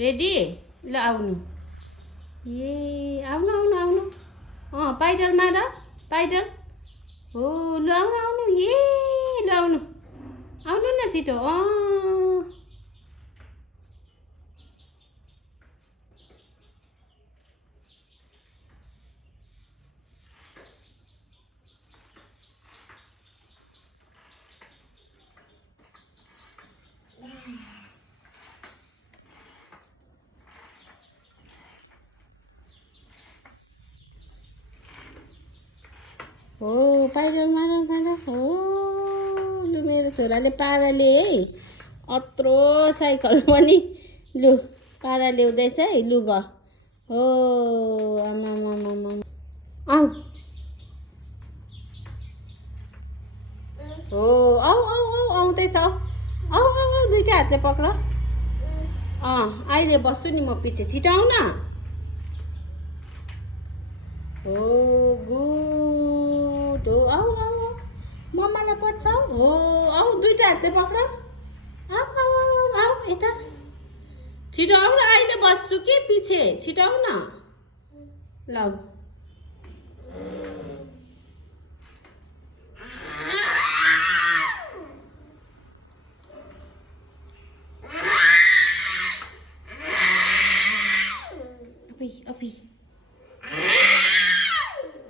ready ल आउनु ए आउनु आउनु आउनु पाइडल मार पाइडल हो ल आउनु आउनु ए ल आउनु आउनु न छिटो हो पाइडल मार मार हो लु मेरो छोराले पारा ल्याए है अत्रो साइकल पनि लु पारा ल्याउँदैछ है लु भयो हो आमा आऊ हो आऊ आऊ आऊ आउँदैछ आऊ आऊ आऊ दुईटा हातले पक्र अहिले बस्छु नि म पछि छिटो आऊ न हो गुड हो आऊ आऊ मम्मालाई पछाऊ हो आऊ दुईटा हातले पक्र आऊ आऊ आऊ आऊ यता छिटो आऊ न अहिले बस्छु के पछि छिटो आऊ न ल अभी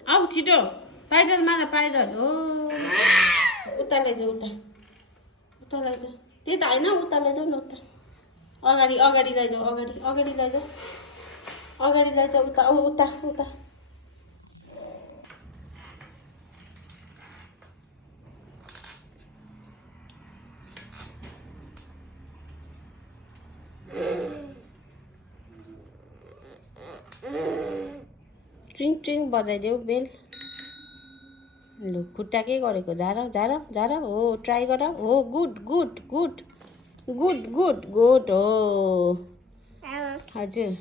आऊ छिटो पाइडल मार पाइडल हो उता लैजाऊ उता लैजाऊ त्यही त होइन उता लैजाऊ न उता अगाडि अगाडि लैजाऊ अगाडि लैजाऊ उता उता उता ट्रिङ ट्रिङ बजाइदेऊ बेल लु खुट्टा के गरेको झार हो ट्राई गर हो good good good good good good हो हजुर